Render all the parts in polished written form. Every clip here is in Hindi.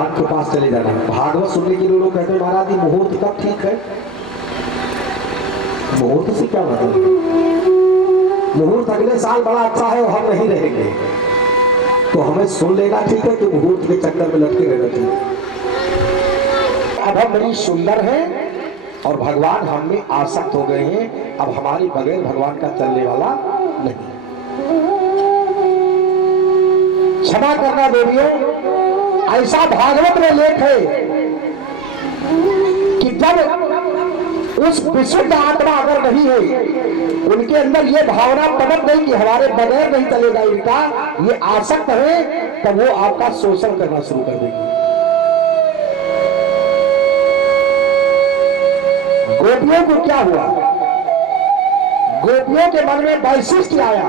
भगवान के पास चले जाना। भागवत सुनने के लिए लोग कहते हैं महाराज मुहूर्त कब ठीक है। मुहूर्त से क्या मतलब? मुहूर्त अगले साल बड़ा अच्छा है और हम नहीं रहेंगे, तो हमें सुन लेना ठीक है कि मुहूर्त के चक्कर में लटके रहना ठीक है। अब हम बड़ी सुंदर हैं और भगवान हम में आसक्त हो गए हैं, अब हमारे बगैर भगवान का चलने वाला नहीं। क्षमा करना देवियों, ऐसा भागवत में लेख है कि जब उस विशुद्ध आत्मा अगर नहीं है, उनके अंदर ये भावना पनप गई कि हमारे बगैर नहीं चलेगा इनका, ये आसक्त है, तब वो आपका शोषण करना शुरू कर देगी। गोपियों को क्या हुआ? गोपियों के मन में वैशिष्ट आया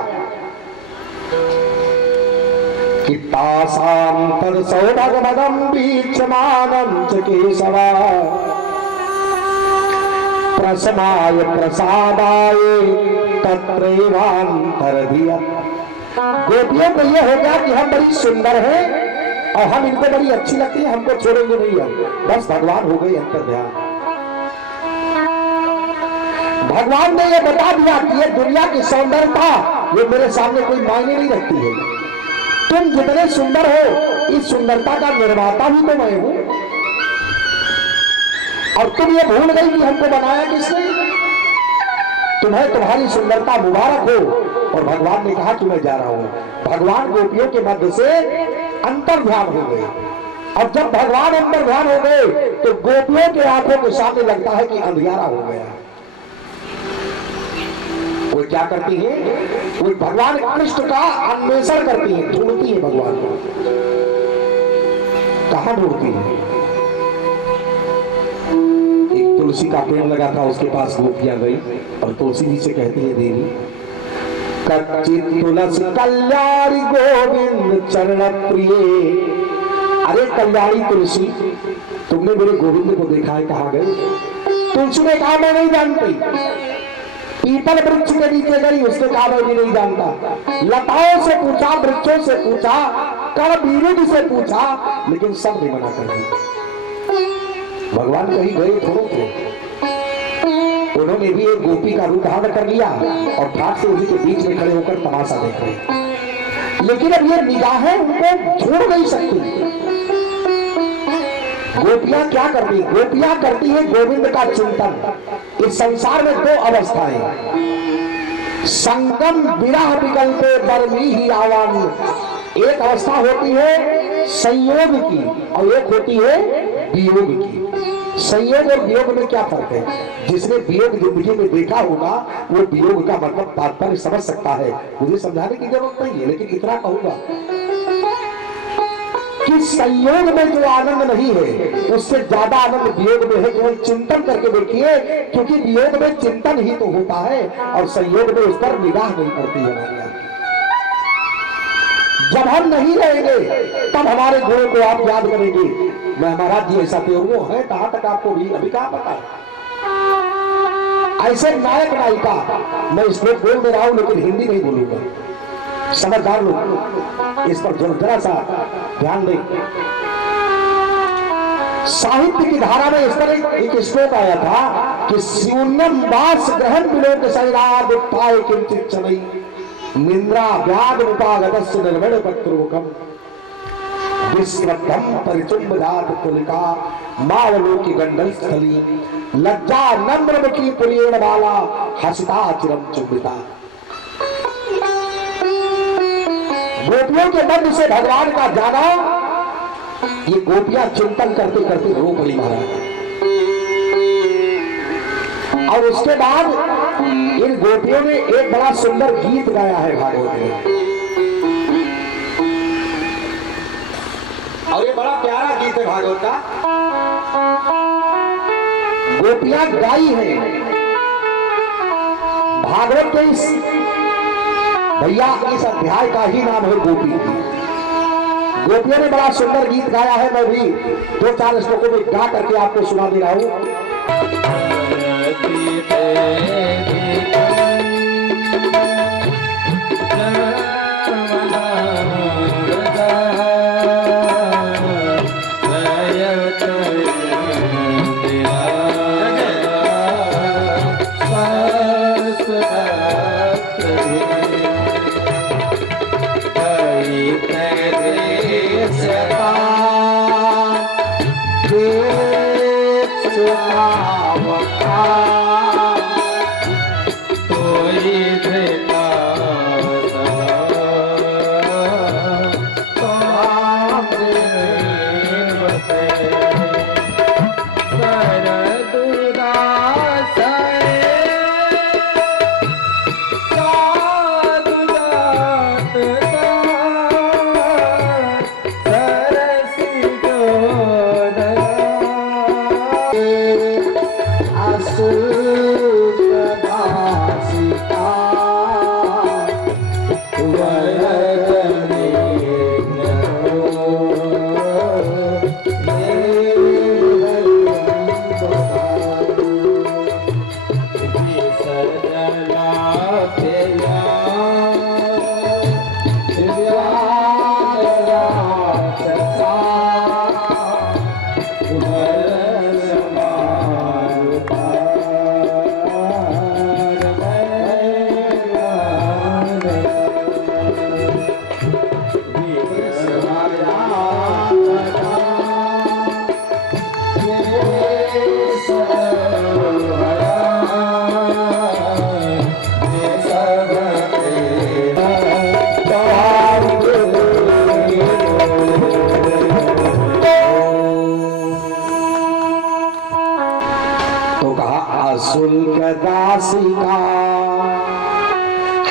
कि तासांतर सौभगमदं बीक्षमानं च केशवा प्रसमाय प्रसादाय तत्रैवांतरधियत्। गोपियों को यह हो गया कि हम बड़ी सुंदर हैं और हम इनको बड़ी अच्छी लगती है, हमको छोड़ेंगे नहीं, हम बस भगवान हो गए अंतर्ध्यान। भगवान ने यह बता दिया कि ये दुनिया की सौंदर्यता ये मेरे सामने कोई मायने नहीं रखती है। तुम जितने सुंदर हो, इस सुंदरता का निर्माता भी तो मैं हूं, और तुम ये भूल गई कि हमको बनाया किसने? तुम्हें तुम्हारी सुंदरता मुबारक हो। और भगवान ने कहा कि मैं जा रहा हूं। भगवान गोपियों के मध्य से अंतर्ध्यान हो गए, और जब भगवान अंतर्ध्यान हो गए तो गोपियों के आंखों के सामने लगता है कि अंधियारा हो गया। वो क्या करती है? वो भगवान कृष्ण का अन्वेषण करती है, ढूंढती है भगवान को। कहां ढूंढती है? एक तुलसी का पेड़ लगा था, उसके पास गोपियां गई और तुलसी जी से कहती है देवी कच्चित तुलसी कल्याणी गोविंद चरण प्रिय। अरे कल्याणी तुलसी, तुमने मेरे गोविंद को देखा है, कहां गए? तुलसी ने कहा मैं नहीं जानती। पीपल वृक्ष के नीचे गई, उसने कहा मैं भी नहीं जानता। लताओं से पूछा, वृक्षों से पूछा, कण बीरुद से पूछा, लेकिन सब ने मना कर दिया। भगवान कहीं गए थोड़ो थे, उन्होंने भी एक गोपी का रूप धारण कर लिया और ठाट से उन्हीं के बीच में खड़े होकर तमाशा देख रहे। लेकिन अब ये निगाहें उनको छोड़ नहीं सकती। गोपियां क्या करती? गोपियां करती है गोविंद का चिंतन। इस संसार में दो अवस्थाएं, संगम विरह विकल्पे बरमी ही आवान। एक अवस्था होती है संयोग की और एक होती है वियोग की। संयोग और वियोग में क्या फर्क है? जिसने वियोग जिंदगी में देखा होगा वो वियोग का मतलब तात्पर्य समझ सकता है, मुझे समझाने की जरूरत नहीं है। लेकिन इतना कहूंगा कि संयोग में जो आनंद नहीं है उससे ज्यादा आनंद वियोग में है। केवल चिंतन करके देखिए, क्योंकि वियोग में चिंतन ही तो होता है और संयोग में उस पर निगाह नहीं पड़ती है। जब हम नहीं रहेंगे तब हमारे गुणों को आप याद करेंगे। मैं महाराज जी ऐसा प्योर है, कहां तक आपको भी अभी कहां पता है? ऐसे नायक नायिका, मैं इसमें बोल दे रहा हूं लेकिन हिंदी नहीं बोलूंगा, समझदार लोग इस पर जरा सा ध्यान दें। साहित्य की धारा में इस पर एक श्लोक आया था कि शून्यम वास ग्रहण विलोक शरीराद उत्थाय किंचित चमई निंद्रा व्याग उपागतस्य निर्वण पत्रोकम विस्मृतम परिचुंबदात तुलिका मावलोकी गंडल स्थली लज्जा नम्रमुखी पुलेन बाला हसिता चिरम चुंबिता। गोपियों के मध्य से भगवान का जाना, ये गोपियां चिंतन करते करते रो पड़ी महाराज। और उसके बाद इन गोपियों ने एक बड़ा सुंदर गीत गाया है भागवत में, और ये बड़ा प्यारा गीत है भागवत का। गोपियां गाई है भागवत के इस भैया इस अध्याय का ही नाम है गोपी। गोपियों ने बड़ा सुंदर गीत गाया है, मैं भी दो चार श्लोकों में गा करके आपको सुना दे रहा हूं।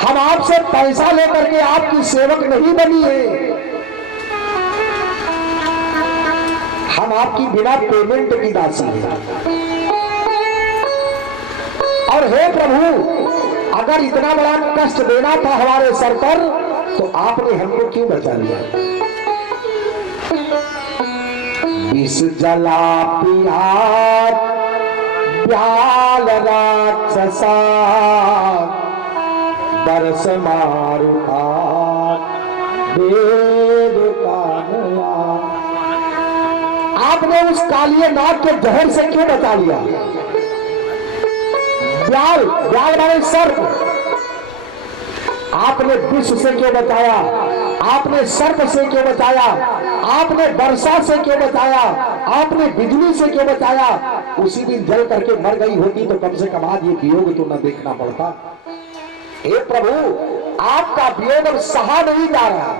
हम आपसे पैसा लेकर के आपकी सेवक नहीं बनी है, हम आपकी बिना पेमेंट की दासी हैं। और हे प्रभु, अगर इतना बड़ा कष्ट देना था हमारे सर पर तो आपने हमको क्यों बचा लिया? विष जला पियार प्याल राक्षसा बरस मारुता वेद कानया। आपने उस कालिये नाग के जहर से क्यों बचा लिया? व्याल व्याल माने सर्प, आपने विष से क्यों बचाया? आपने सर्प से क्यों बचाया? आपने वर्षा से क्यों बचाया? आपने बिजली से क्यों बचाया? उसी दिन जल करके मर गई होती तो कम से कम आज ये वियोग तो न देखना पड़ता। हे प्रभु, आपका वियोग अब सहा नहीं जा रहा,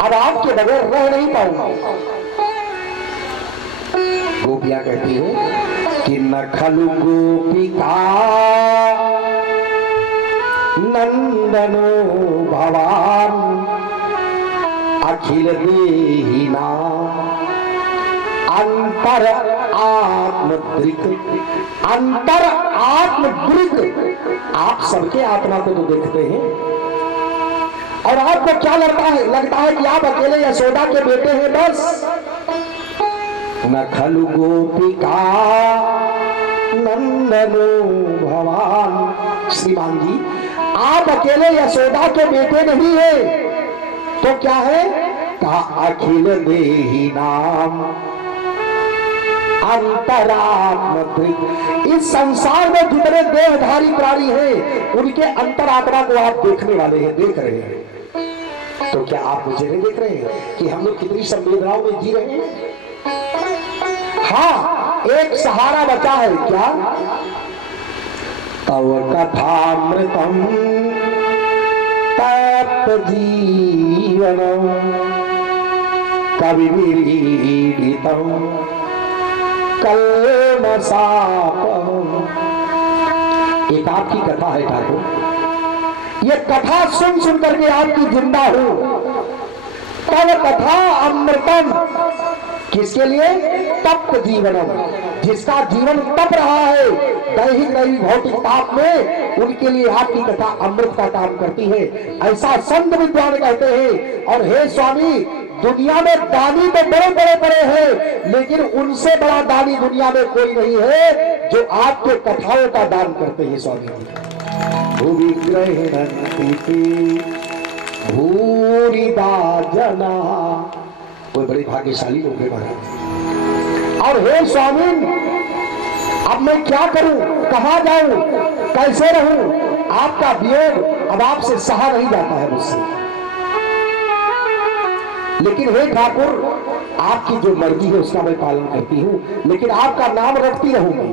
अब आपके बगैर रह नहीं पाऊंगा। गोपियां कहती है कि न खलु गोपिका नंदनो भवान अखिल देहिना अंतर आत्मदृक। अंतर आत्मदृक, आप सबके आत्मा को तो देखते हैं और आपको क्या लगता है कि आप अकेले यशोदा के बेटे हैं बस। न खलु गोपिका नंदनो भवान। श्रीमान जी, आप अकेले यशोदा के बेटे नहीं है तो क्या है? कहा अखिल देही नाम अंतरात्मदृक। इस संसार में जितने देहधारी प्राणी हैं उनके अंतरात्मा को आप देखने वाले हैं, देख रहे हैं। तो क्या आप मुझे नहीं देख रहे हैं कि हम लोग कितनी संवेदनाओं में जी रहे हैं? हाँ, एक सहारा बचा है। क्या? तव कथामृतम तप्त जीवनम कविमीडितम कल्मषापहम। एक आपकी कथा है ठाकुर, ये कथा सुन सुन करके आपकी जिंदा हूं। तव कथा अमृतम, किसके लिए? तप्त जीवनम, जिसका जीवन तप रहा है दैहिक दैविक भौतिक ताप में, उनके लिए आपकी कथा अमृत का काम करती है, ऐसा संत विद्वान कहते हैं। और हे स्वामी, दुनिया में दानी तो बड़े बड़े बड़े हैं, लेकिन उनसे बड़ा दानी दुनिया में कोई नहीं है जो आपके कथाओं का दान करते हैं स्वामी जी। भूरिदा जना, कोई बड़े भाग्यशाली लोग हैं महाराज। और हे स्वामी, अब मैं क्या करूं, कहां जाऊं, कैसे रहूं? आपका वियोग अब आपसे सहा नहीं जाता है मुझसे। लेकिन हे ठाकुर, आपकी जो मर्जी है उसका मैं पालन करती हूँ, लेकिन आपका नाम रखती रहूंगी।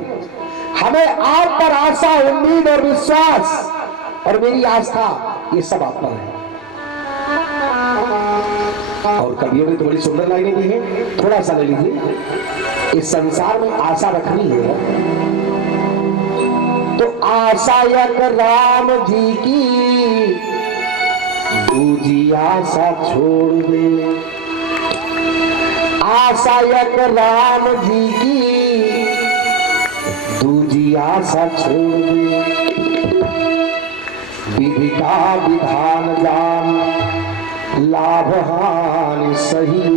हमें आप पर आशा, उम्मीद और विश्वास, और मेरी आस्था ये सब आप पर है। और कवियों ने तो बड़ी सुंदर लाइनें दी हैं, थोड़ा सा ले लीजिए। इस संसार में आशा रखनी है तो आशा एक राम जी की, दूजी आशा छोड़ दे। आशा एक राम जी की, दूजी आशा छोड़ दे। विधि का विधान जान, लाभ हानि सही।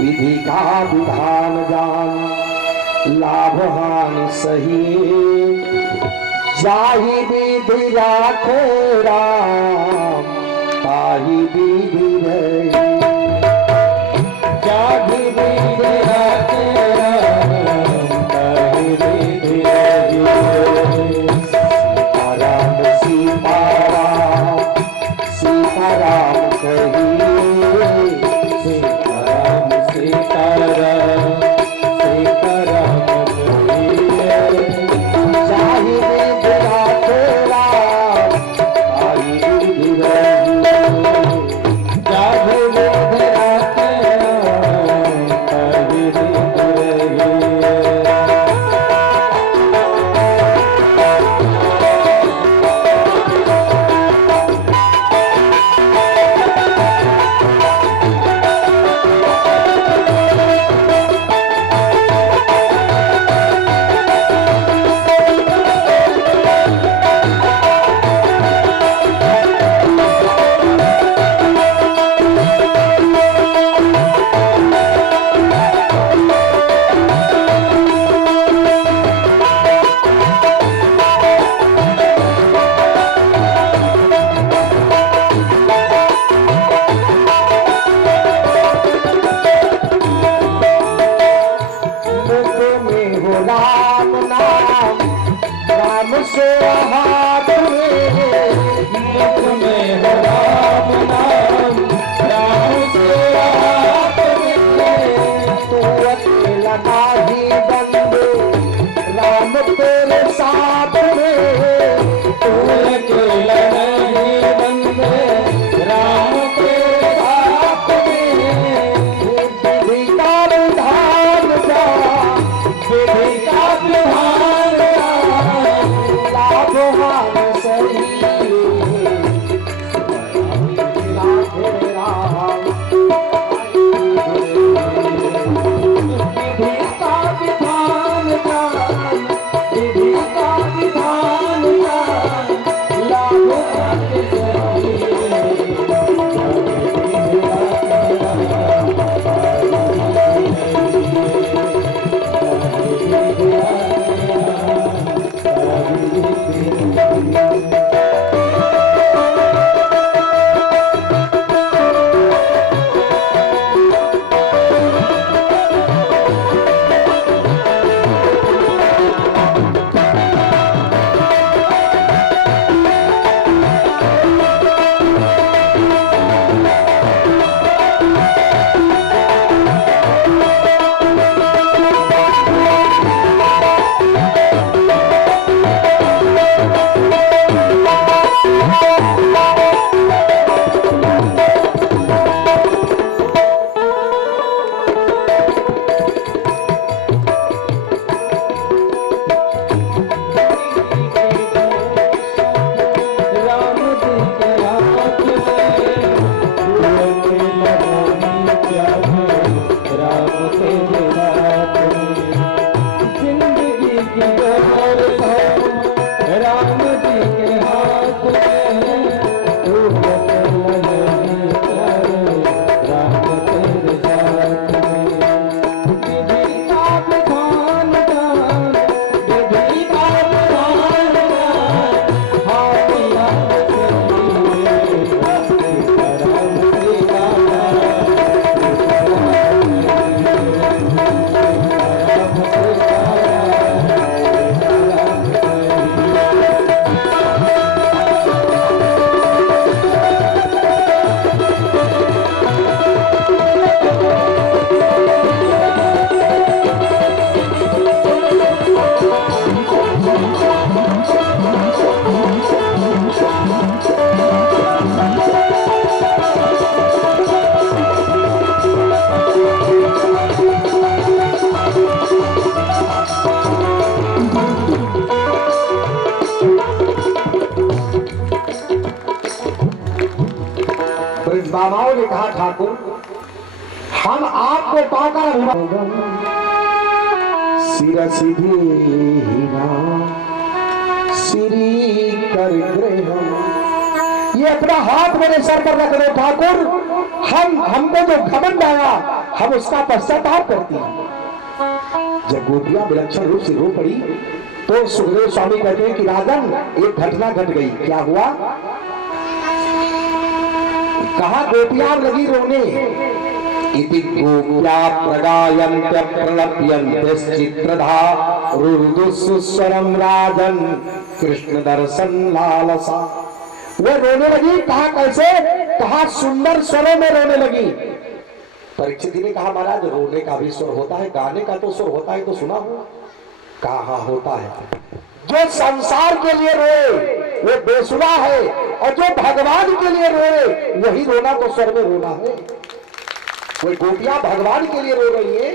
विधि का विधान जान, लाभ हानि सही। जाहि विधि राखे राम, ताहि विधि रही। जाहि विधि राखे राम, ताहि विधि रही। सीताराम सीताराम सीताराम कहिए, सीताराम सीताराम सीताराम कहिए। जाहि विधि राखे राम, ताहि विधि रही। जाहि कहा ठाकुर हम आपको पाकर सिर सीधे श्री कर ग्रह, ये अपना हाथ मेरे सर पर रख दो ठाकुर, हमको जो घमंड आया हम उसका पश्चाताप करती हैं। जब गोपियां विलक्षण रूप से रो पड़ी तो सुखदेव स्वामी कहते हैं कि राजन एक घटना घट गई। क्या हुआ? कहा गोपियां लगी रोने, इति गोप्या प्रगायन्त्य प्रलप्यन्ते चित्रधा रुरुदुस्वरम राजन कृष्ण दर्शन लालसा। वो रोने लगी। कहा कैसे? कहा सुंदर स्वरों में रोने लगी। परीक्षित जी ने कहा महाराज रोने का भी स्वर होता है, गाने का तो स्वर होता है, तो सुना हो? कहा होता है। जो संसार के लिए रोए वो बेसुरा है, और जो भगवान के लिए रोए वही रोना तो स्वर में रोना है। वो गोपियां भगवान के लिए रो रही है,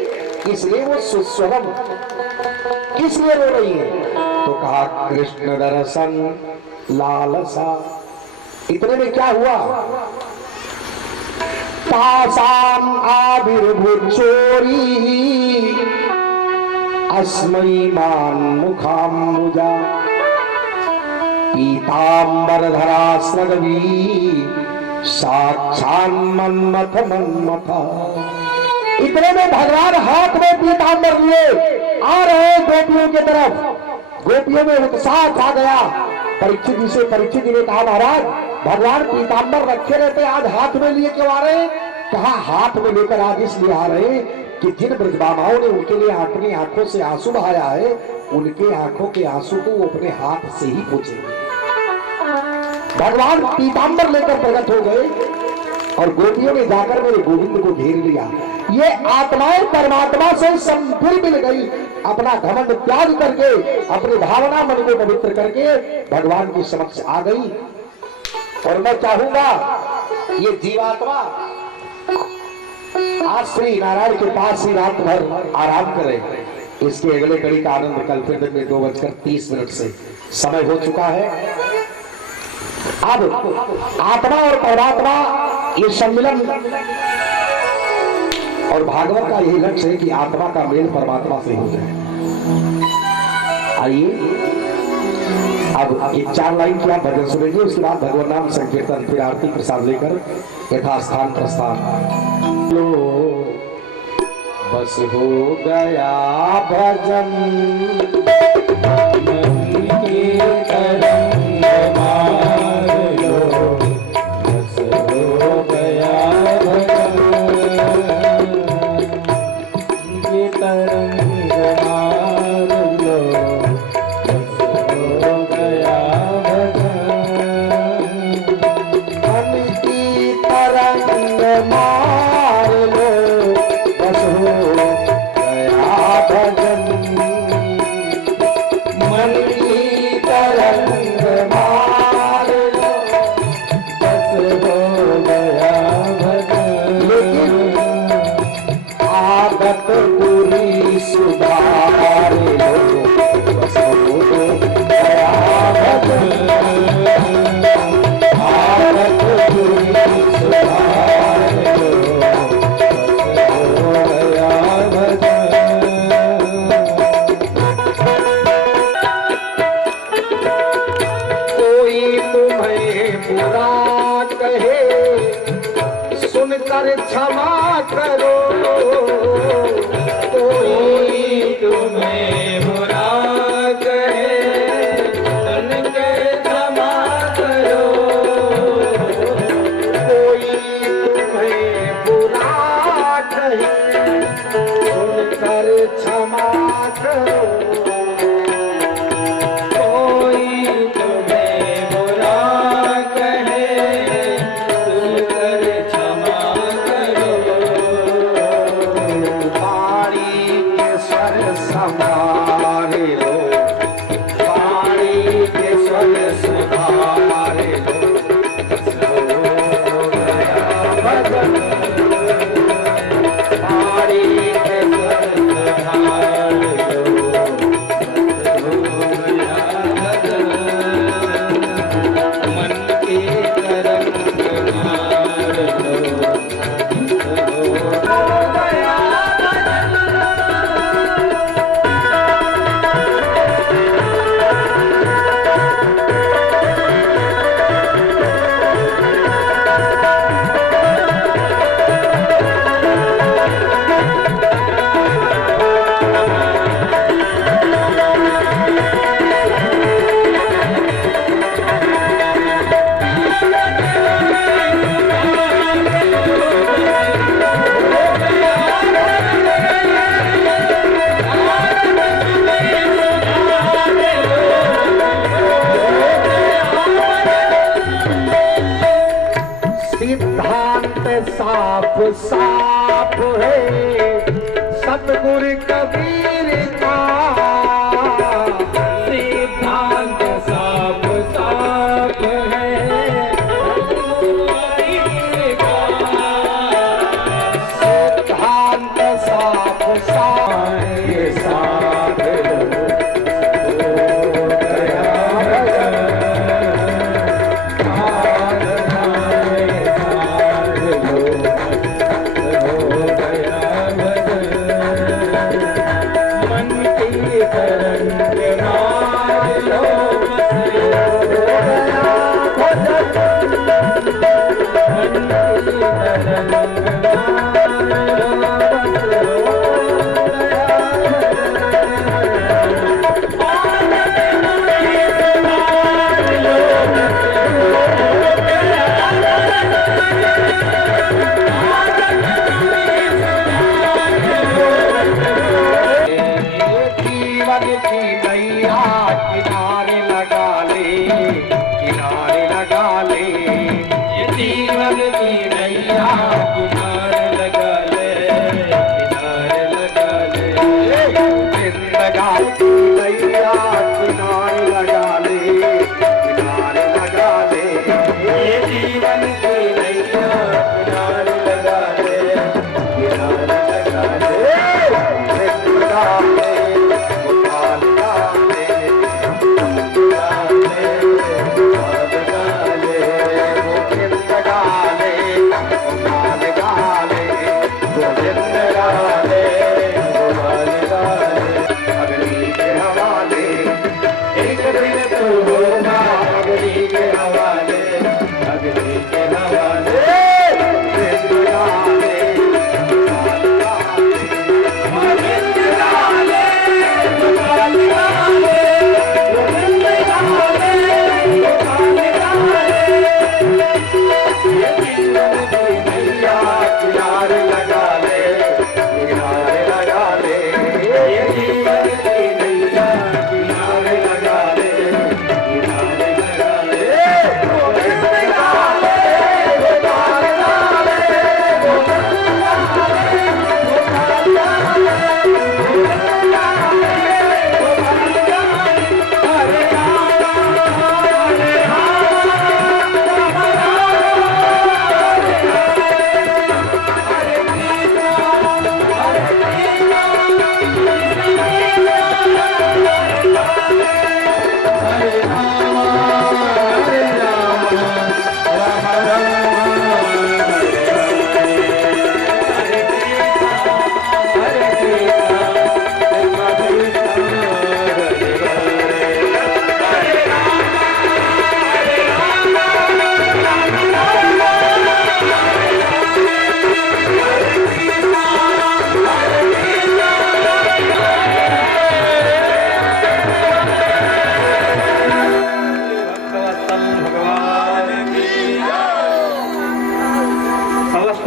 इसलिए वो सुस्वरम। किस लिए रो रही है? तो कहा कृष्ण दर्शन लालसा। इतने में क्या हुआ? तासाम आविर्भुचोरी अस्मै मान मुखाम्बुजा पीतांबरधरा स्रगवी साक्षान मन्मथ मन्मथ। इतने में भगवान हाथ में पीतांबर लिए आ रहे गोपियों की तरफ। गोपियों में उत्साह छा गया। परीक्षित जी से परीक्षित जी ने कहा महाराज भगवान पीतांबर रखे रहते, आज हाथ में लिए क्यों आ रहे? कहा हाथ में लेकर आज इसलिए आ रहे कि जिन ब्रजबामाओं ने उनके लिए अपनी आंखों से आंसू बहाया है, उनके आंखों के आंसू को वो अपने हाथ से ही पोंछेंगे। भगवान पीतांबर लेकर प्रकट हो गए और गोपियों ने जाकर मेरे गोविंद को घेर लिया। ये आत्माएं परमात्मा से फिर मिल गई। अपना घमंड त्याग करके अपनी भावना मन को पवित्र करके भगवान के समक्ष आ गई। और मैं चाहूंगा ये जीवात्मा आज श्री नारायण के पास ही रात भर आराम करे। इसके अगले कड़ी का आनंद कल फिर दिन में 2:30 से समय हो चुका है। अब आत्मा और परमात्मा ये सम्मिलन, और भागवत का यही लक्ष्य है कि आत्मा का मेल परमात्मा से हो जाए। आइए अब एक 4 लाइन की आप भजन सुनेंगे, उसके बाद भगवान नाम संकीर्तन, फिर आरती प्रसाद लेकर यथास्थान प्रस्थान। लो बस हो गया भजन क्षमा करो, कोई तुम्हें बुरा कहे सुनकर क्षमा करो, कोई तुम्हें बुरा कहे सुनकर क्षमा करो, कोई तुम्हें बुरा कहे सुनकर क्षमा संभाले लो, पानी के स्वर संभाले लो, हो गया भजन, पानी के स्वर संभाले साफ साफ है सतगुरु कबीर का सिद्धांत साफ साफ है सिद्धांत साफ साफ ये साफ किनारे लगा ले ये जीवन की नैया किनारे लगा ले किनारे लगा ले जिंदगानी की नैया किनारे लगा ले किनारे लगा ले ये जीवन की नैया किनारे लगा ले किनारे लगा ले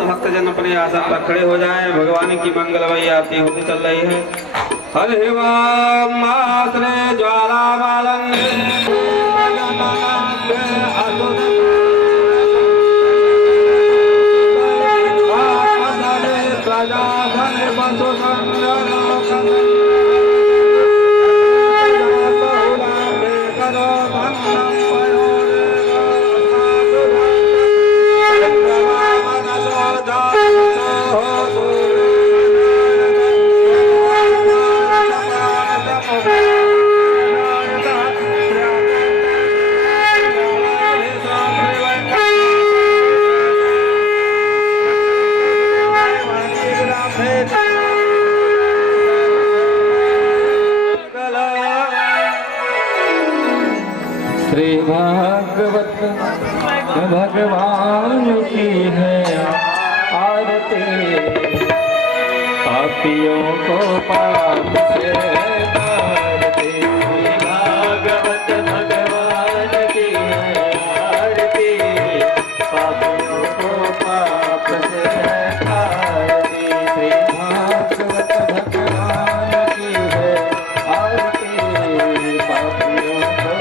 भक्तजन अपने आसन पर खड़े हो जाएं। भगवान की मंगलमयी आरती होती चल रही है। हरि ओम मातरे ज्वाला बालन श्री भागवत भगवान की है आरती, पापियों को पाप से तारती। श्री भागवत भगवान की है आरती, पापियों को पाप से तारती। श्री भागवत भगवान की है आरती, पापियों को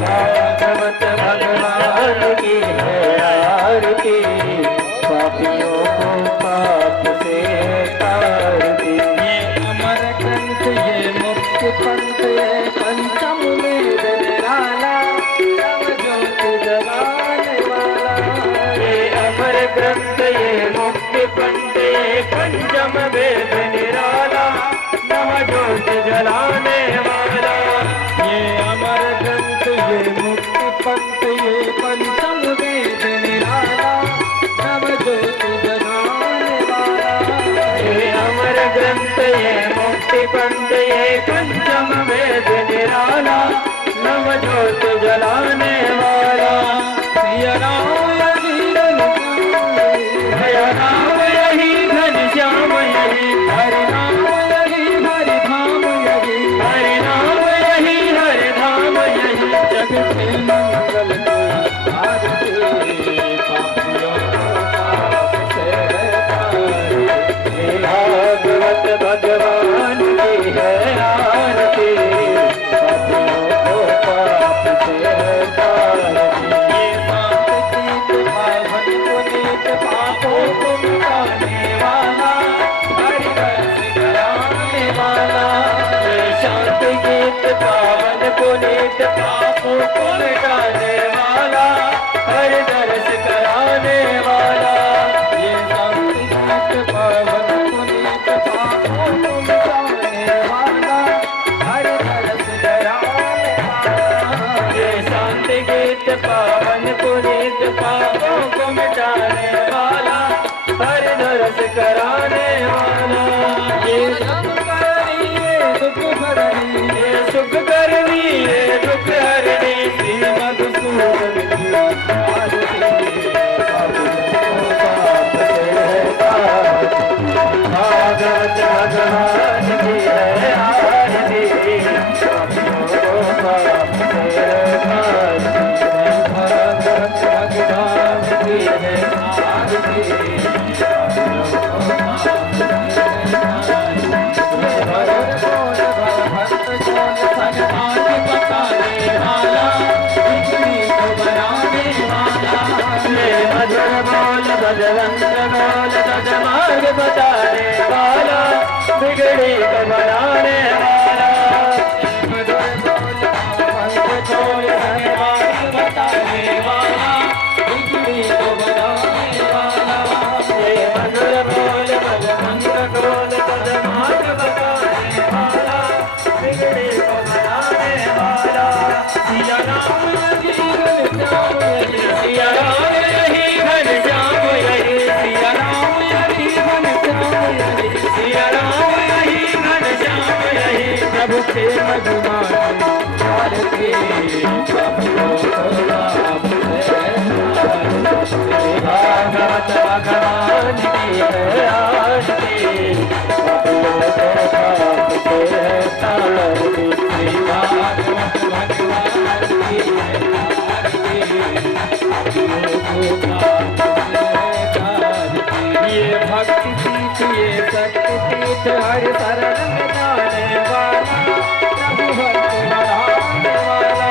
भागवत भगवान की है ग्रंथ ये मुक्ति पंथ ये पंचम वेद निराला नव ज्योत जलाने वाला। ये अमर ग्रंथ ये मुक्ति पंथ ये पंचम वेद निराला नव ज्योत जलाने वाला। ये अमर ग्रंथ ये मुक्ति पंथ ये पंचम वेद निराला नव ज्योत जलाने वाला। सिया राम यही घनश्याम यही हरि नाम यही हरि धाम यही हरि नाम यही हरि धाम यही जग के मंगल के आरती पापियों पाप से तारे। भागवत भगवान की है आरती पापियों को पाप से तारे। ये पाप तीत पावन पुनीत पापों को मिटाने वाला हरि रस कराने वाला। ये शांत गीत पावन पुनीत पापों को मिटाने वाला हरि रस कराने वाला। ये शांत गीत पावन पुनीत पापों को मिटाने वाला हरि रस कराने वाला। ये शांत गीत पावन पुनीत पापों को मिटाने वाला हरि रस कराने वाला। ये सुख करनी ये दुख हरनी ये सुख करनी ये दुख हरनी श्री मधुसूदन की आरती पापियों को पाप से तारे। भागवत भगवान की है आरती पापियों को पाप से तारे। भागवत भगवान की है आरती पापियों को पाप से तारे। ये भरत कौन भगवंत कौन सन्मार्ग बताने वाला बिगड़ी को बनाने वाला। ये मधुर बोल भगवंत बोल सन्मार्ग बताने वाला बिगड़ी को बनाने वाला। मधुर बोल भगवंत बोल सन्मार्ग बताने वाला बिगड़ी को बनाने वाला। ये मधुर बोल भगवंत बोल सन्मार्ग बताने वाला बिगड़ी को बनाने वाला। सिया राम यही घनश्याम यही सिया राम यही घनश्याम यही सिया राम यही घनश्याम यही सिया राम यही घनश्याम यही। प्रभु के मधुमान आरती पापियों को पाप से तारे। भागवत भगवान की है आरती पापियों को पाप से तारे। भागवत भगवान की है आरती पापियों को पाप से तारे। ये भक्ति पीठ ये शक्ति पीठ हरि शरण में जाने वाला प्रभु भक्त बढ़ाने वाला।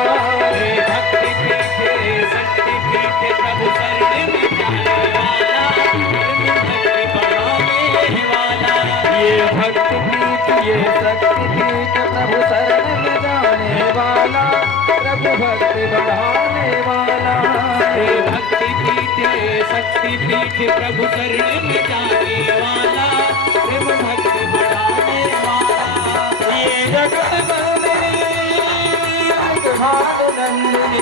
ये भक्ति पीठ ये शक्ति पीठ प्रभु शरण में जाने वाला भक्ति बढ़ाने वाला। ये भक्ति पीठ ये शक्ति पीठ प्रभु शरण में जाने वाला प्रभु भक्ति बढ़ाने वाला। ये भक्ति पीठ ये शक्ति पीठ प्रभु शरण में जाने वाला प्रभु भक्ति बढ़ाने वाला। ये जगत बंदनी भाग नंदिनी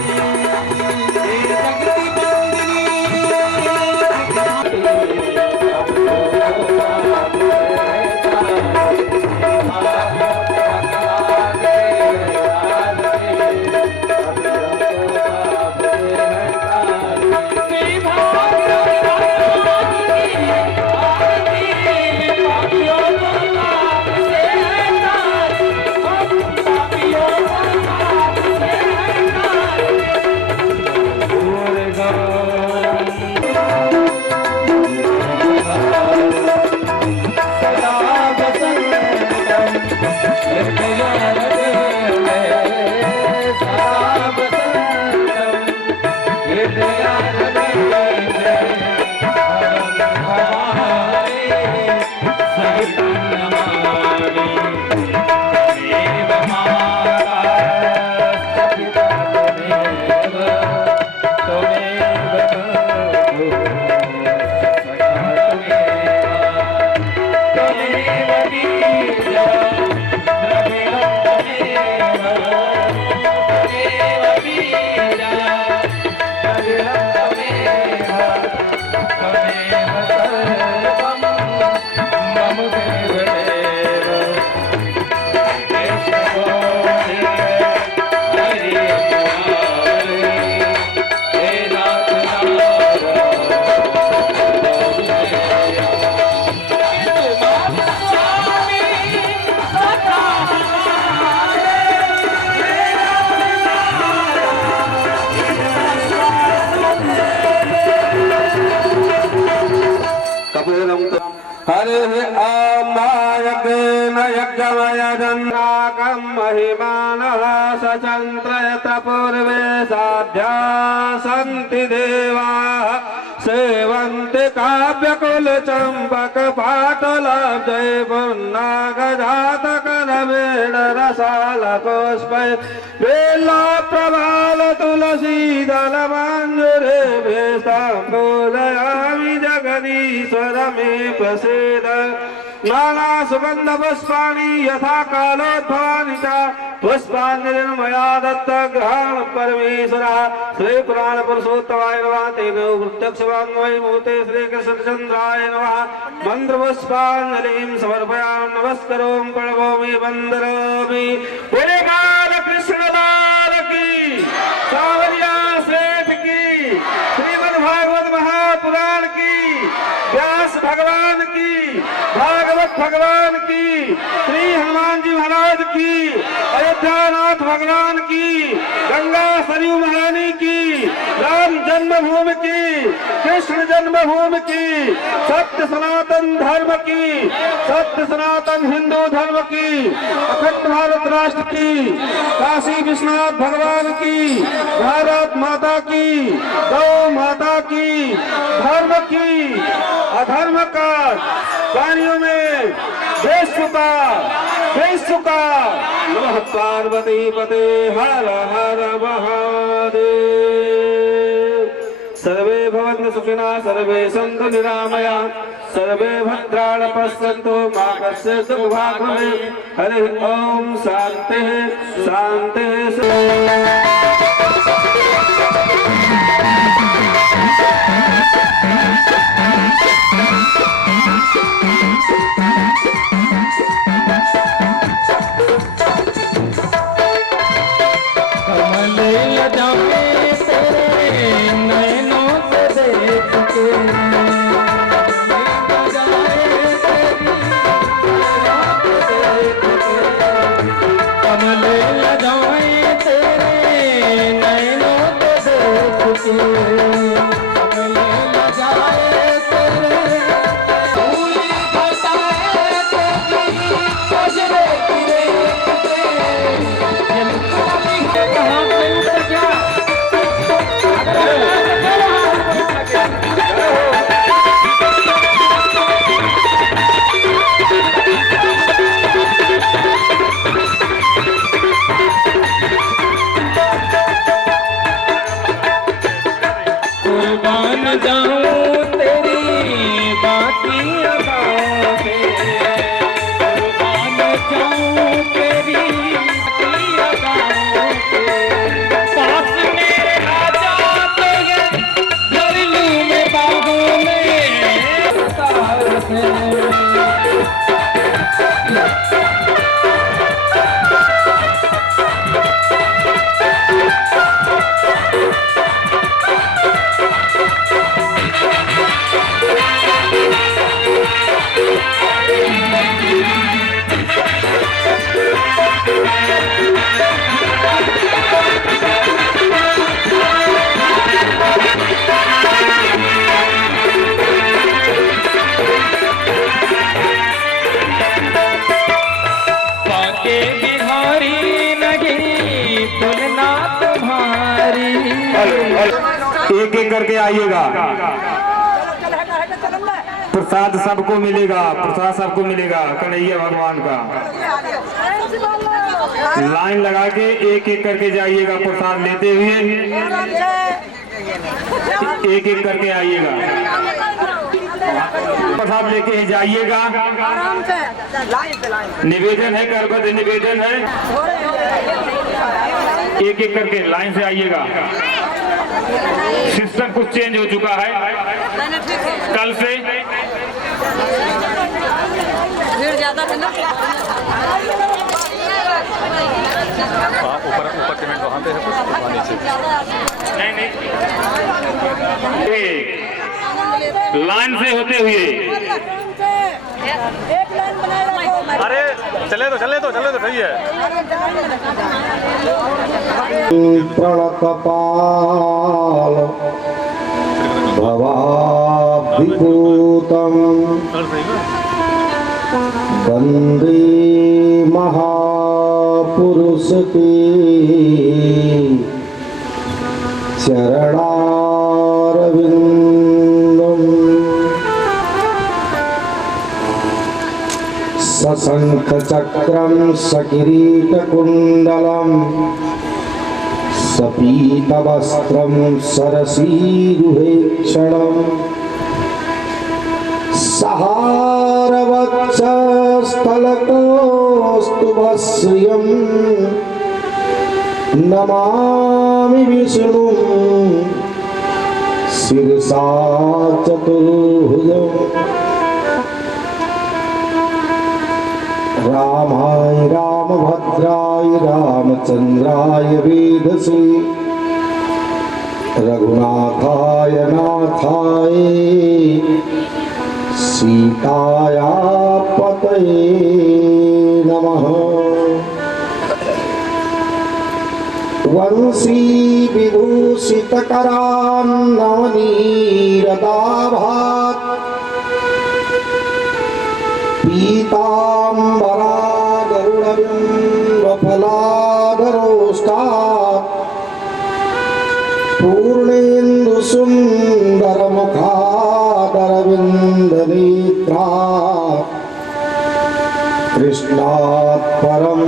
ये जगति बंदनी अमायज्ञेन यज्ञमयजन्नाकं महिमानः सचन्त्रयत पूर्वे साध्या सन्ति देवाः सेवन्ति काव्यकुलचम्पकपाटलब्धै पुन्नागजातकरवेणरसालपुष्पै बेल्लप्रभालतुलसीदलमञ्जुरेभ्यस्तां पूजयामि जगदीश्वर मे प्रसीद नाना सुगंध पुष्पाणि यथा कालोद्भवानि च पुष्पाञ्जलिर्मया दत्त ग्रहण परमेश्वरः श्री पुराण पुरुषोत्तमाय नमः तेन प्रत्यक्षवाङ्मय मूर्ते श्री कृष्णचन्द्राय नमः मंत्र पुष्पाञ्जलिं समर्पयामि नमस्करोमि प्रणमामि वन्दनामि बोले काल कृष्णलाल की सावरिया सेठ की श्रीमद् भागवत महापुराण की व्यास भगवान की भागवत भगवान की श्री हनुमान जी महाराज की अयोध्यानाथ भगवान की गंगा सरयू महारानी की राम जन्मभूमि की कृष्ण जन्मभूमि की सत्य सनातन धर्म की सत्य सनातन हिंदू धर्म की अखंड भारत राष्ट्र की काशी विश्वनाथ भगवान की भारत माता की गौ माता की धर्म की अधर्म का प्राणियों में देश का नमः पार्वती पते हर हर महादेव सर्वे भवन्तु सुखिनः सर्वे सन्तु निरामया सर्वे भद्राणि पश्यन्तु मा कश्चित् दुःखभाग् भवेत् हरि ओम शान्तिः शान्तिः एक एक करके आइएगा। प्रसाद सबको मिलेगा, प्रसाद सबको मिलेगा कन्हैया भगवान का। लाइन लगा के एक एक करके जाइएगा प्रसाद लेते हुए, एक एक करके आइएगा। प्रसाद लेके जाइएगा। निवेदन है, करबद्ध निवेदन है, एक एक करके लाइन से आइएगा। सिस्टम कुछ चेंज हो चुका है कल से। भीड़ ज्यादा है ना। ऊपर पेमेंट वहाँ पे है कुछ नीचे नहीं लाइन से होते हुए। अरे चले तो सही है। प्रणकपाल भवाब्धिभूतम् वंदे महापुरुष के चरणारविंदम सशंख चक्रम सकिरीटकुंडलम सपीतवस्त्रम सरसीरुहेक्षणम सहारवक्षस्थलकोस्तुभश्रियं नमामि विष्णुं शिरसा चतुर्भुजम् रामाय रामभद्राय रामचंद्राय वेधसे रघुनाथाय नाथाय सीताया पतये नमः। वंशी विभूषित करान्नवनीरदाभात् पीताम्बरा गरुडबिम्बफलाधरोष्टात् पूर्णेन्दुसुन्दरमुखादरविन्दनेत्रात् कृष्णात् परं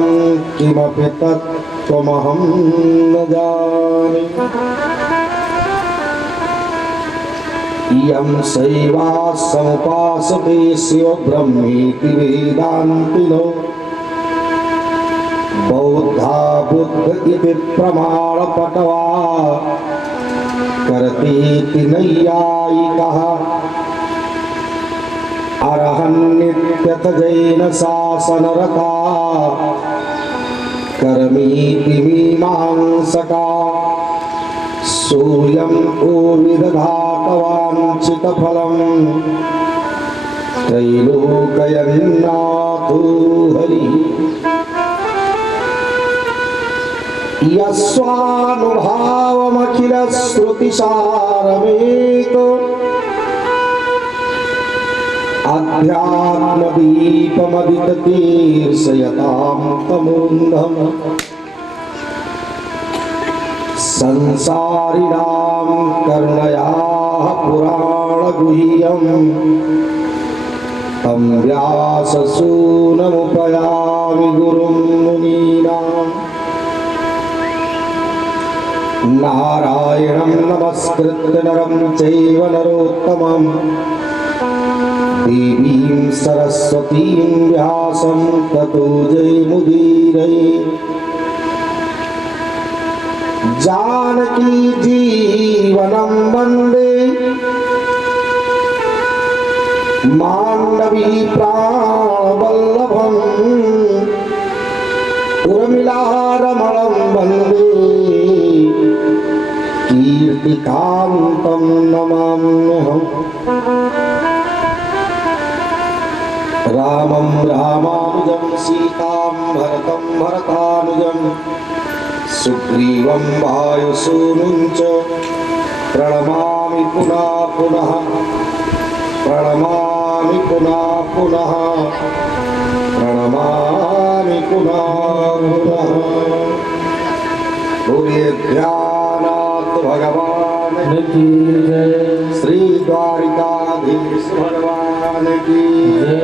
किमपि तत्त्वमहं न जाने। इयं शैवासमुपासते शिवब्रह्मेति वेदान्तिनो बौद्धा बुद्ध इति प्रमाणपटवा करतीति नैयायिकः अरहन्नित्यथ जैन शासनरता कर्मीति मीमांसका सोऽयं को विदधातवाञ्छितफलम् त्रैलोक्ययन्नाथो हरिः यस्वानुभावमखिलश्रुतिसारमेको अध्यात्मदीपमदिततीर्षयतां तमोन्धम् संसारिणां करुणयाः पुराणगुह्यम् तं व्याससूनमुपयामि गुरुं मुनीनाम्। नारायणं नमस्कृत्य नरं चैव नरोत्तमं देवीं सरस्वतीं व्यासं ततो जयमुदीरये। जानकी जीवनं वन्दे माण्डवी प्राणवल्लभम् उर्मिलारमणं वन्दे कीर्तिकान्तं नमाम्यहम्। रामं रामानुजं सीतां भरतं भरतानुजं सुग्रीवं वायुसूनुं च प्रणमामि पुनः पुनः प्रणमामि पुनः पुनः प्रणमामि पुनः पुनः। भूरिध्यानात् भगवान की जय, श्री द्वारिकाधीश भगवान की जय।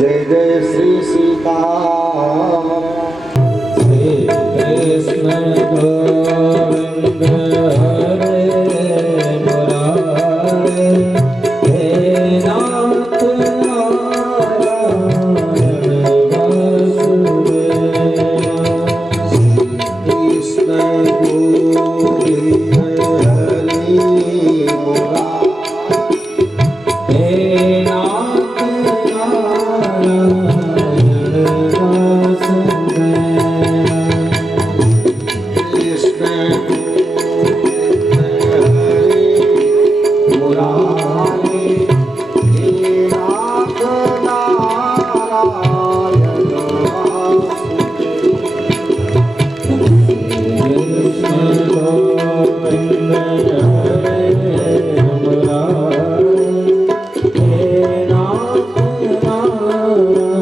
जय जय श्री सीता। श्री कृष्ण गोविंद हरे मुरारे, हे नाथ नारायण वासुदेव। कृष्ण गोविंद हरे मुरारे, हे नाथ नारायण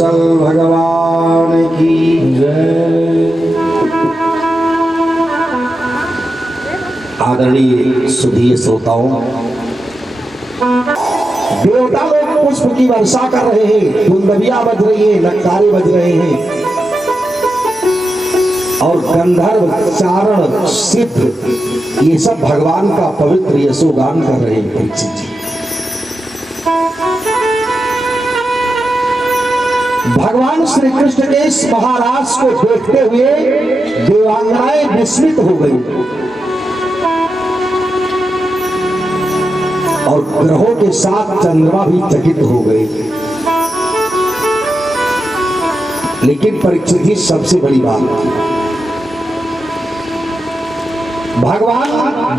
वत्सल भगवान की जय। आदरणीय सुधीर श्रोताओं, देवता लोग पुष्प की वर्षा कर रहे हैं, दुंदबिया बज रही है, नगाड़े बज रहे हैं और गंधर्व चारण सिद्ध ये सब भगवान का पवित्र यशोगान कर रहे हैं। परीक्षित जी, भगवान श्री कृष्ण के इस महाराज को देखते हुए देवांगनाएं विस्मित हो गई और ग्रहों के साथ चंद्रमा भी चकित हो गए। लेकिन परीक्षित जी, सबसे बड़ी बात, भगवान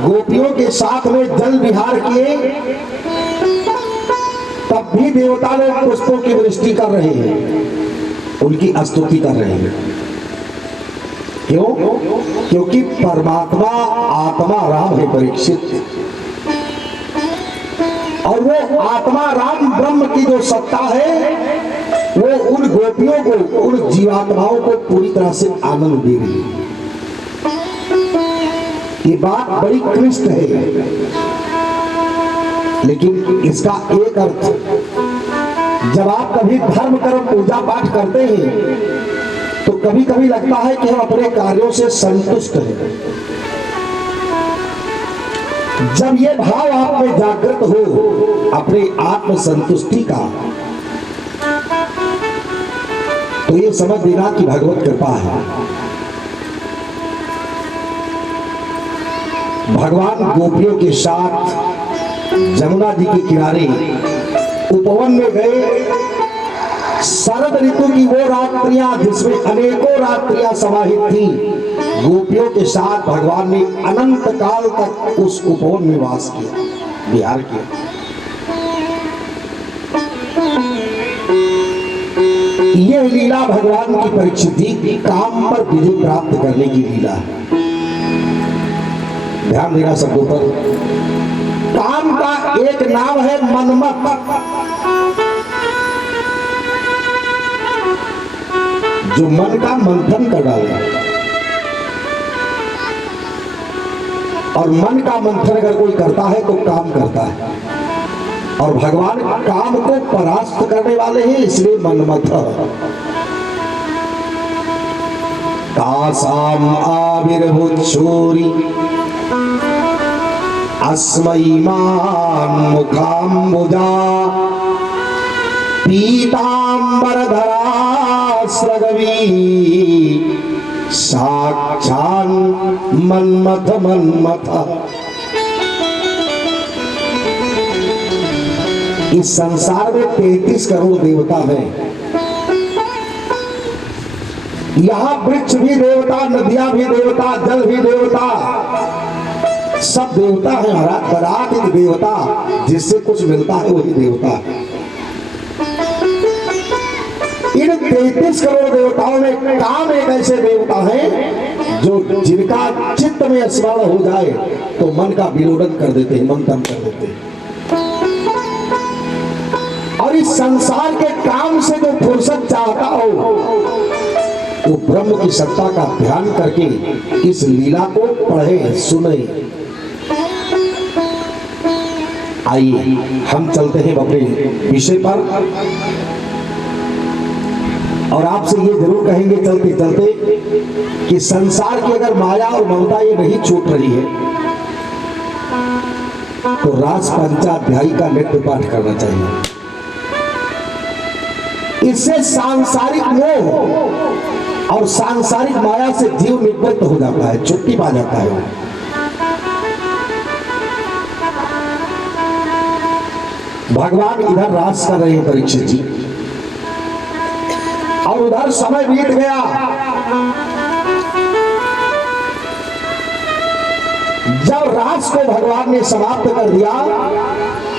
गोपियों के साथ में जल विहार किए, तब भी देवता लोग पुष्पों की वृष्टि कर रहे हैं, उनकी स्तुति कर रहे हैं। क्यों? क्योंकि परमात्मा आत्मा राम है परीक्षित, और वो आत्मा राम ब्रह्म की जो सत्ता है वो उन गोपियों को, उन जीवात्माओं को पूरी तरह से आनंद दे रही है। ये बात बड़ी क्लिष्ट है, लेकिन इसका एक अर्थ, जब आप कभी धर्म कर्म पूजा पाठ करते हैं तो कभी कभी लगता है कि हम अपने कार्यों से संतुष्ट हैं। जब ये भाव आप में जागृत हो अपने आत्म संतुष्टि का, तो ये समझ लेना कि भगवत कृपा है। भगवान गोपियों के साथ जमुना जी के किनारे उपवन में गए। शरद ऋतु की वो रात्रियां जिसमें अनेकों रात्रियां समाहित थी, गोपियों के साथ भगवान ने अनंत काल तक उस उपवन में वास किया, विहार किया। यह लीला भगवान की परिस्थिति काम पर विजय प्राप्त करने की लीला है। ध्यान देना शब्दों पर। काम का एक नाम है मनमत, जो मन का मंथन कर डाले, और मन का मंथन अगर कोई करता है तो काम करता है, और भगवान काम को परास्त करने वाले हैं, इसलिए मनमथ। तासाम आविर्भूतशूरि अस्मैमान मुखाम्बुजा पीतांबरधरा स्रगवी साक्षान् मन्मथ मन्मथ। इस संसार में 33 करोड़ देवता हैं। यहाँ वृक्ष भी देवता, नदियां भी देवता, जल भी देवता, सब देवता है। महाराज देवता, जिससे कुछ मिलता है वही देवता है। इन 33 करोड़ देवताओं में काम एक ऐसे देवता हैं जो जिनका चित्त में स्मरण हो जाए तो मन का विलोडन कर देते हैं, मंथन कर देते हैं। और इस संसार के काम से जो फुर्सत चाहता हो, वो ब्रह्म की सत्ता का ध्यान करके इस लीला को पढ़े, सुने। आइए हम चलते हैं अपने विषय पर, और आपसे ये जरूर कहेंगे चलते चलते कि संसार की अगर माया और ममता ये नहीं छूट रही है तो रास पंचाध्यायी का नित्य पाठ करना चाहिए। इससे सांसारिक मोह और सांसारिक माया से जीव निवृत्त हो जाता है, छुट्टी पा जाता है। भगवान इधर रास कर रहे हैं परीक्षित जी, और उधर समय बीत गया। जब रास को भगवान ने समाप्त कर दिया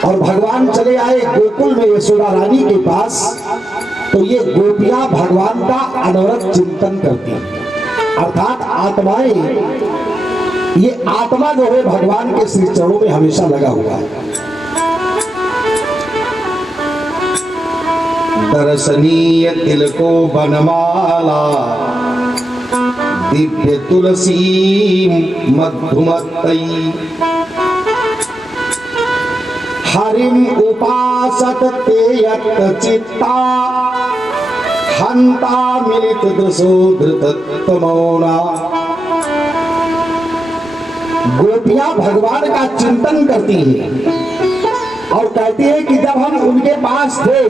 और भगवान चले आए गोकुल में यशोदा रानी के पास, तो ये गोपियां भगवान का अनवरत चिंतन करती हैं। अर्थात आत्माएं, ये आत्मा जो है भगवान के श्री चरणों में हमेशा लगा हुआ है। दर्शनीय तिलको बनमाला दिव्य तुलसी मधुमत्तई हरिम उपासत ते यत् चित्ता हंता मिलित दृशो धृतमौना। गोपियां भगवान का चिंतन करती हैं और कहती है कि जब हम उनके पास थे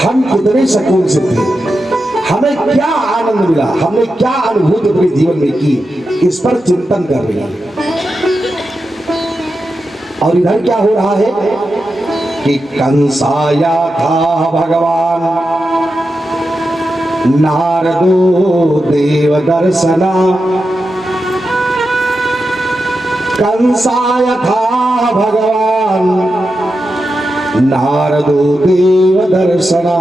हम कितने सुकून से थे, हमें क्या आनंद मिला, हमने क्या अनुभूति अपने जीवन में की, इस पर चिंतन कर रही है। और इधर क्या हो रहा है कि कंसाया था भगवान नारदो देव दर्शना, कंसाय था भगवान नारदो देव दर्शना।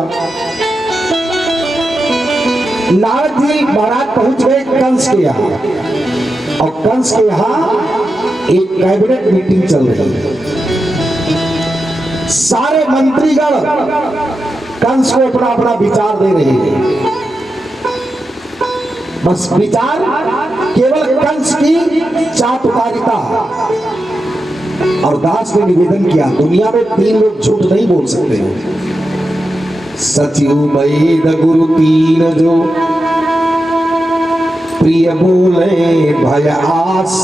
नारद जी महाराज पहुंच गए कंस के यहाँ, और कंस के यहाँ एक कैबिनेट मीटिंग चल रही है। सारे मंत्रीगण कंस को अपना अपना विचार दे रहे हैं। बस विचार केवल कंस की चातुकारिता। और दास ने निवेदन किया, दुनिया में 3 लोग झूठ नहीं बोल सकते हैं, सचिव वैद गुरु 3 जो प्रिय बोले भय आस,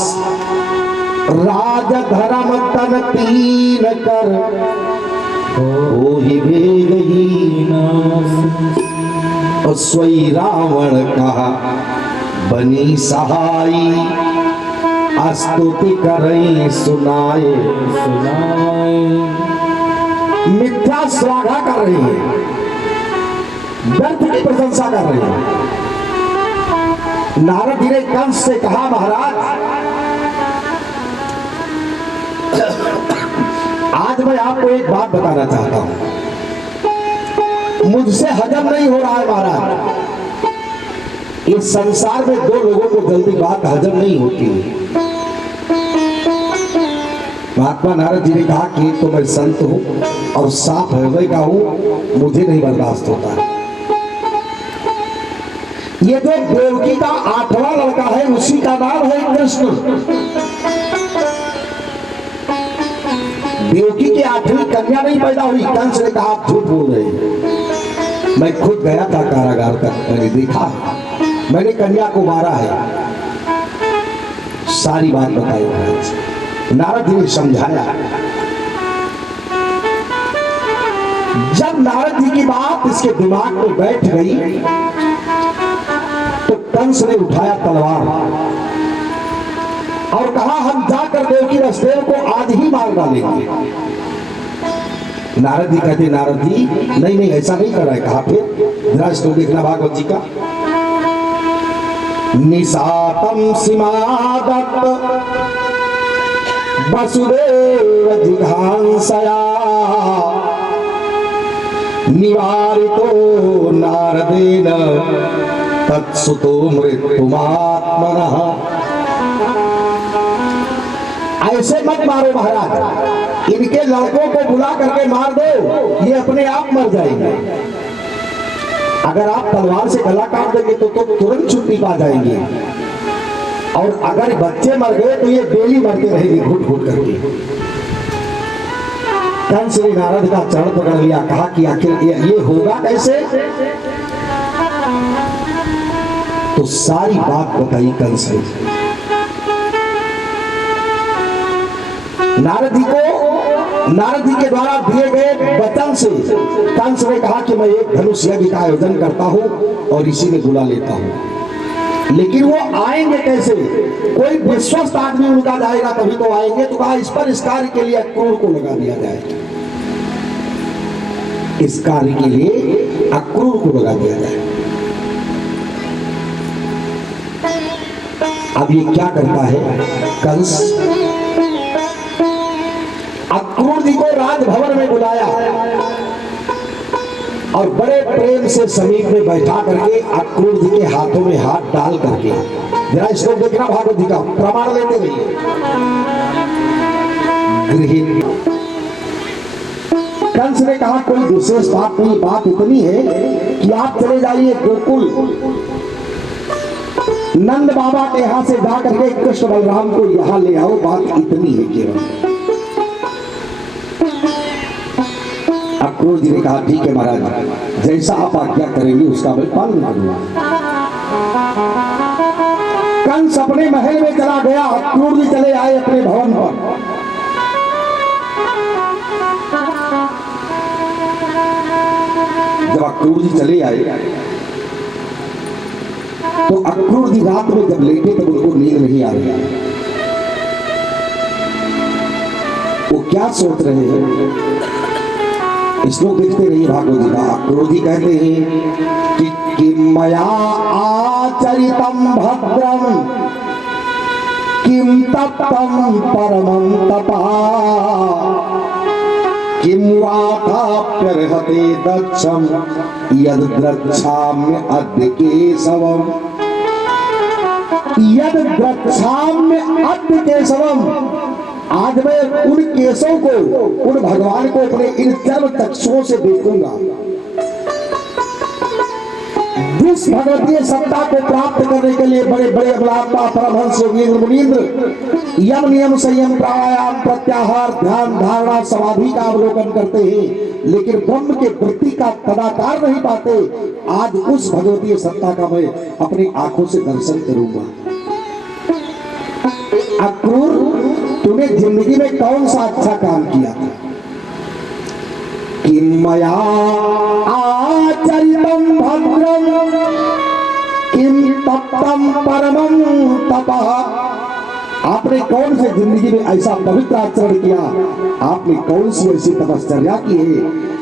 राज धर्म तन 3 कर हो ही वेदहीन। और स्वयं रावण कहा बनी सहाई, स्तुति करें सुनाए सुनाए। मिथ्या श्लाघा कर रही है, व्यर्थ की प्रशंसा कर रही है। नारद जी ने कंस से कहा महाराज आज मैं आपको एक बात बताना चाहता हूं, मुझसे हजम नहीं हो रहा है महाराज। इस संसार में 2 लोगों को जल्दी बात हजम नहीं होती। महात्मा नारद जी ने कहा कि तो मैं संत हूं और साफ हृदय का हूं, मुझे नहीं बर्दाश्त होता। ये जो देवकी का 8वां लड़का है उसी का नाम है कृष्ण। देवकी की 8वीं कन्या नहीं पैदा हुई। कंस ने कहा आप झूठ बोल रहे हैं, मैं खुद गया था कारागार तक, मैंने देखा, मैंने कन्या को मारा है। सारी बात बताई महाराज। नारद जी ने समझाया। जब नारद जी की बात इसके दिमाग में बैठ गई तो कंस ने उठाया तलवार और कहा हम जाकर देवकी वसुदेव को आज ही मार डालेंगे। नारद जी कहते नारद जी नहीं नहीं ऐसा नहीं कर रहा है। कहा फिर जरा इसको देखना भागवत जी का। निशातम सीमादत्त वसुदेव जिघांसया, निवारितो नारदेन तत्सुतो मृत्युमात्मनः। ऐसे मत मारो महाराज, इनके लड़कों को बुला करके मार दो, ये अपने आप मर जाएंगे। अगर आप तलवार से गला काट देंगे तो तुरंत छुट्टी पा जाएंगे, और अगर बच्चे मर गए तो ये बेली मरते रहेंगे घुट घुट करके। कंस ने नारद का चरण पकड़ लिया, कहा कि आखिर ये होगा कैसे। तो सारी बात बताई कंस ने। नारद जी के द्वारा दिए गए वचन से कंस ने कहा कि मैं एक धनुष यज्ञ का आयोजन करता हूं और इसी में बुला लेता हूं। लेकिन वो आएंगे कैसे, कोई विश्वस्त आदमी उनका जाएगा तभी तो आएंगे। तो कहा इस पर इस कार्य के लिए अक्रूर को लगा दिया जाए, इस कार्य के लिए अक्रूर को लगा दिया जाए। अब ये क्या करता है कंस, अक्रूर जी को राजभवन में बुलाया और बड़े प्रेम से समीप में बैठा करके अक्रूर जी के हाथों में हाथ डाल करके, जरा इसको देखना भागवत जी का प्रमाण लेते रहिए। कंस ने कहा कोई विशेष बात नहीं, बात इतनी है कि आप चले जाइए गोकुल, नंद बाबा के यहाँ से जाकर के कृष्ण बलराम को यहाँ ले आओ, बात इतनी है केवल। अक्रूर जी ने कहा ठीक है महाराज, जैसा आप आज्ञा करेंगे उसका मैं पालन करूंगा। कंस अपने महल में चला गया, अक्रूर जी चले आए अपने भवन पर। जब अक्रूर जी चले आए तो अक्रूर जी रात में जब लेटे तब उनको नींद नहीं आ रही। वो क्या सोच रहे हैं इसको देखते रहिए भागवत जी का। अक्रूर जी कहते हैं कि किमया आचरितम भद्रम किम तप्तम परमं तपा किम वाताप्यर्हते दक्षम यद द्रक्षाम्य अद्य केशवम यद द्रक्षाम्य अद्य केशवम। आज मैं उन केशों को, उन भगवान को अपने इन चर्म चक्षुओं से देखूंगा। जिस भगवतीय सत्ता को प्राप्त करने के लिए बड़े बड़े अमलात्मा परमहंस योगींद्र मुनींद्र यम नियम संयम प्राणायाम प्रत्याहार ध्यान धारणा समाधि का अवलोकन करते हैं, लेकिन ब्रह्म के वृत्ति का तदाकार नहीं पाते, आज उस भगवतीय सत्ता का मैं अपनी आंखों से दर्शन करूंगा। अक्रूर, तूने जिंदगी में कौन सा अच्छा काम किया था? किमया आचरितम भद्रम किम तप्तम परमं तपः। आपने कौन से जिंदगी में ऐसा पवित्र आचरण किया, आपने कौन सी ऐसी तपश्चर्या की है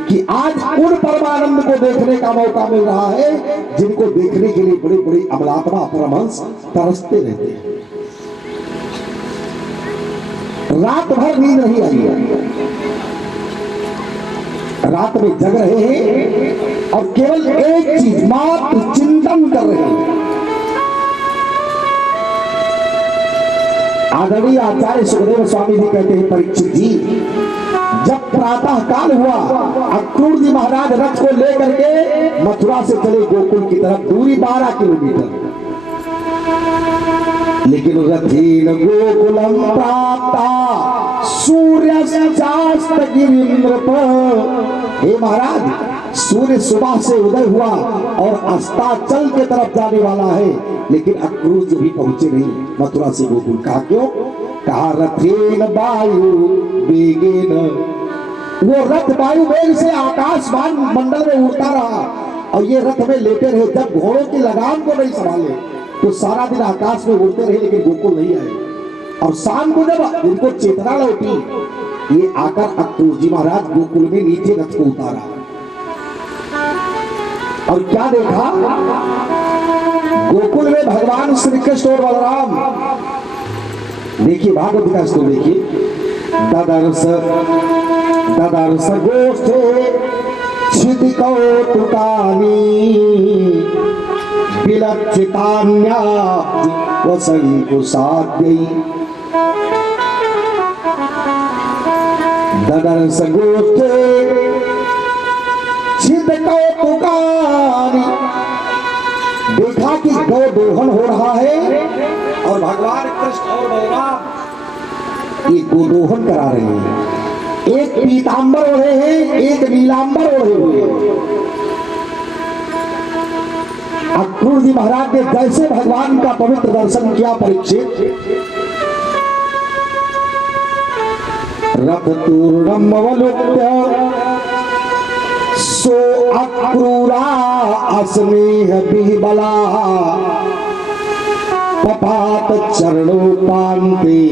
कि आज उन परमानंद को देखने का मौका मिल रहा है जिनको देखने के लिए बड़े बड़े अमलात्मा परमहंस तरसते रहते हैं। रात भर नींद नहीं आई है, रात में जग रहे हैं और केवल एक चीज मात्र चिंतन कर रहे हैं। आदरणीय आचार्य सुखदेव स्वामी जी कहते हैं परीक्षित जी, जब प्रातः काल हुआ अक्रूर जी महाराज रथ को लेकर के मथुरा से चले गोकुल की तरफ, दूरी 12 किलोमीटर। लेकिन रथीन गोकुलम प्राप्ता सूर्यश्चास्तगिरिन्द्रप। हे महाराज, सूर्य सुबह से उदय हुआ और अस्ताचल के तरफ जाने वाला है, लेकिन अक्रूर जी भी पहुंचे नहीं मथुरा से गोकुल। कहा क्यों? कहा रथेन वायु वेगेन। वो रथ वायु वेग से आकाश मंडल में उड़ता रहा और ये रथ में लेटे रहे। जब घोड़ों की लगाम को नहीं संभाले तो सारा दिन आकाश में उड़ते रहे, लेकिन गोकुल नहीं आए। और शाम को जब इनको चेतना लौटी, ये आकर अक्रूर जी महाराज गोकुल में नीचे रथ को उतारा और क्या देखा? गोकुल में भगवान श्री कृष्ण और बलराम। देखिए भागवत का श्लोक देखिए, ददर्श ददर्श गोष्ठे क्षिति कौतुकानि विलक्षितान्या वसंकुशाद्यै। ददर्श गोष्ठे क्षिति कौतुकानि। देखा कि गौ दोहन हो रहा है और भगवान कृष्ण और बलराम ये गोदोहन करा रहे हैं। एक पीतांबर ओढ़े हैं, एक नीलांबर ओढ़े हुए हैं। अक्रूर जी महाराज ने जैसे भगवान का पवित्र दर्शन किया परीक्षित, रथ तूर्णमवलोक्य सो अक्रूरा अस्नेह बिहबला पपात चरणोपान्ते